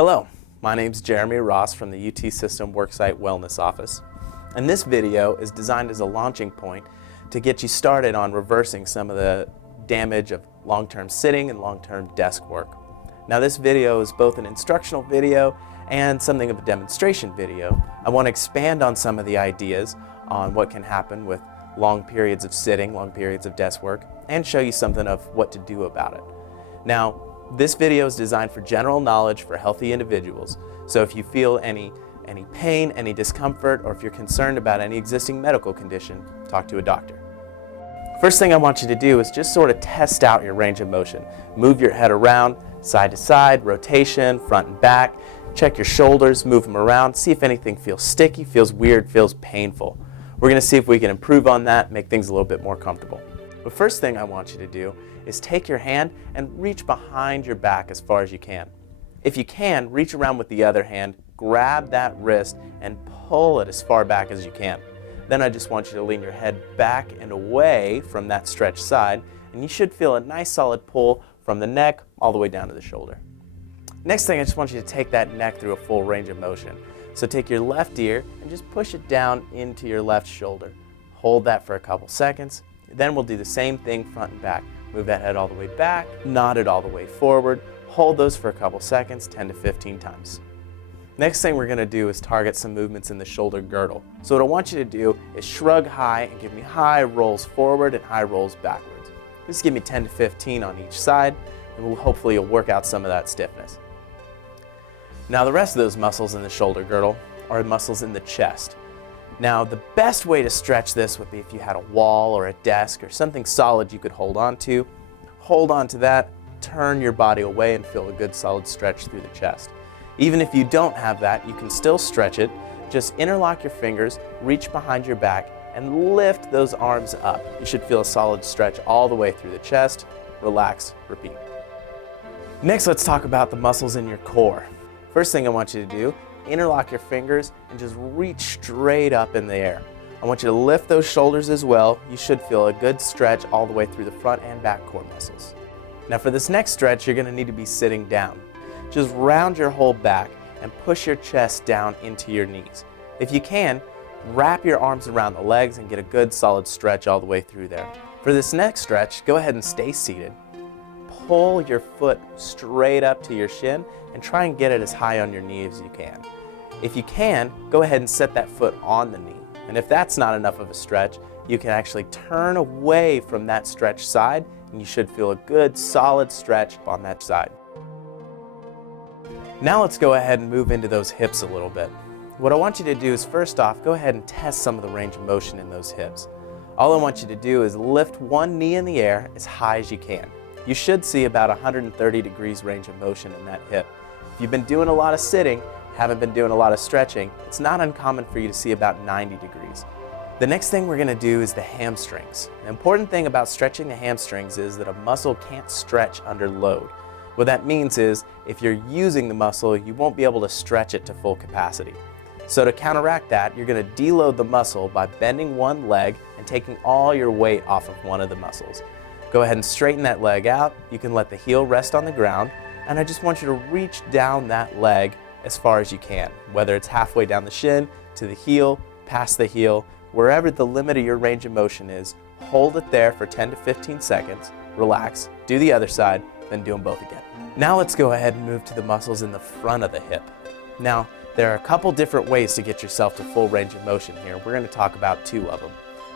Hello, my name is Jeremy Ross from the UT System Worksite Wellness Office, and this video is designed as a launching point to get you started on reversing some of the damage of long-term sitting and long-term desk work. Now this video is both an instructional video and something of a demonstration video. I want to expand on some of the ideas on what can happen with long periods of sitting, long periods of desk work, and show you something of what to do about it. Now, this video is designed for general knowledge for healthy individuals, so if you feel any pain, any discomfort, or if you're concerned about any existing medical condition, talk to a doctor. First thing I want you to do is just sort of test out your range of motion. Move your head around, side to side, rotation, front and back. Check your shoulders, move them around, see if anything feels sticky, feels weird, feels painful. We're going to see if we can improve on that, make things a little bit more comfortable. The first thing I want you to do is take your hand and reach behind your back as far as you can. If you can, reach around with the other hand, grab that wrist and pull it as far back as you can. Then I just want you to lean your head back and away from that stretched side, and you should feel a nice solid pull from the neck all the way down to the shoulder. Next thing, I just want you to take that neck through a full range of motion. So take your left ear and just push it down into your left shoulder. Hold that for a couple seconds. Then we'll do the same thing front and back. Move that head all the way back, nod it all the way forward. Hold those for a couple seconds, 10 to 15 times. Next thing we're going to do is target some movements in the shoulder girdle. So what I want you to do is shrug high and give me high rolls forward and high rolls backwards. Just give me 10 to 15 on each side, and hopefully you'll work out some of that stiffness. Now the rest of those muscles in the shoulder girdle are muscles in the chest. Now the best way to stretch this would be if you had a wall or a desk or something solid you could hold on to. Hold on to that, turn your body away and feel a good solid stretch through the chest. Even if you don't have that, you can still stretch it. Just interlock your fingers, reach behind your back, and lift those arms up. You should feel a solid stretch all the way through the chest. Relax, repeat. Next, let's talk about the muscles in your core. First thing I want you to do, interlock your fingers and just reach straight up in the air. I want you to lift those shoulders as well. You should feel a good stretch all the way through the front and back core muscles. Now for this next stretch, you're going to need to be sitting down. Just round your whole back and push your chest down into your knees. If you can, wrap your arms around the legs and get a good solid stretch all the way through there. For this next stretch, go ahead and stay seated. Pull your foot straight up to your shin and try and get it as high on your knee as you can. If you can, go ahead and set that foot on the knee. And if that's not enough of a stretch, you can actually turn away from that stretched side and you should feel a good solid stretch on that side. Now let's go ahead and move into those hips a little bit. What I want you to do is first off, go ahead and test some of the range of motion in those hips. All I want you to do is lift one knee in the air as high as you can. You should see about 130 degrees range of motion in that hip. If you've been doing a lot of sitting, haven't been doing a lot of stretching, it's not uncommon for you to see about 90 degrees. The next thing we're going to do is the hamstrings. The important thing about stretching the hamstrings is that a muscle can't stretch under load. What that means is if you're using the muscle, you won't be able to stretch it to full capacity. So to counteract that, you're going to deload the muscle by bending one leg and taking all your weight off of one of the muscles. Go ahead and straighten that leg out. You can let the heel rest on the ground, and I just want you to reach down that leg as far as you can, whether it's halfway down the shin, to the heel, past the heel, wherever the limit of your range of motion is, hold it there for 10 to 15 seconds, relax, do the other side, then do them both again. Now let's go ahead and move to the muscles in the front of the hip. Now, there are a couple different ways to get yourself to full range of motion here. We're going to talk about two of them.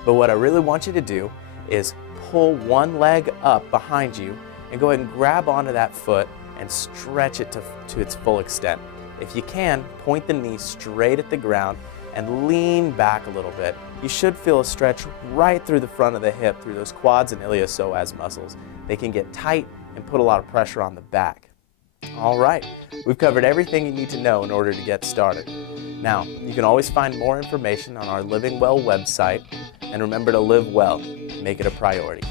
But what I really want you to do is pull one leg up behind you and go ahead and grab onto that foot and stretch it to its full extent. If you can, point the knee straight at the ground and lean back a little bit. You should feel a stretch right through the front of the hip, through those quads and iliopsoas muscles. They can get tight and put a lot of pressure on the back. All right, we've covered everything you need to know in order to get started. Now, you can always find more information on our Living Well website, and remember to live well, make it a priority.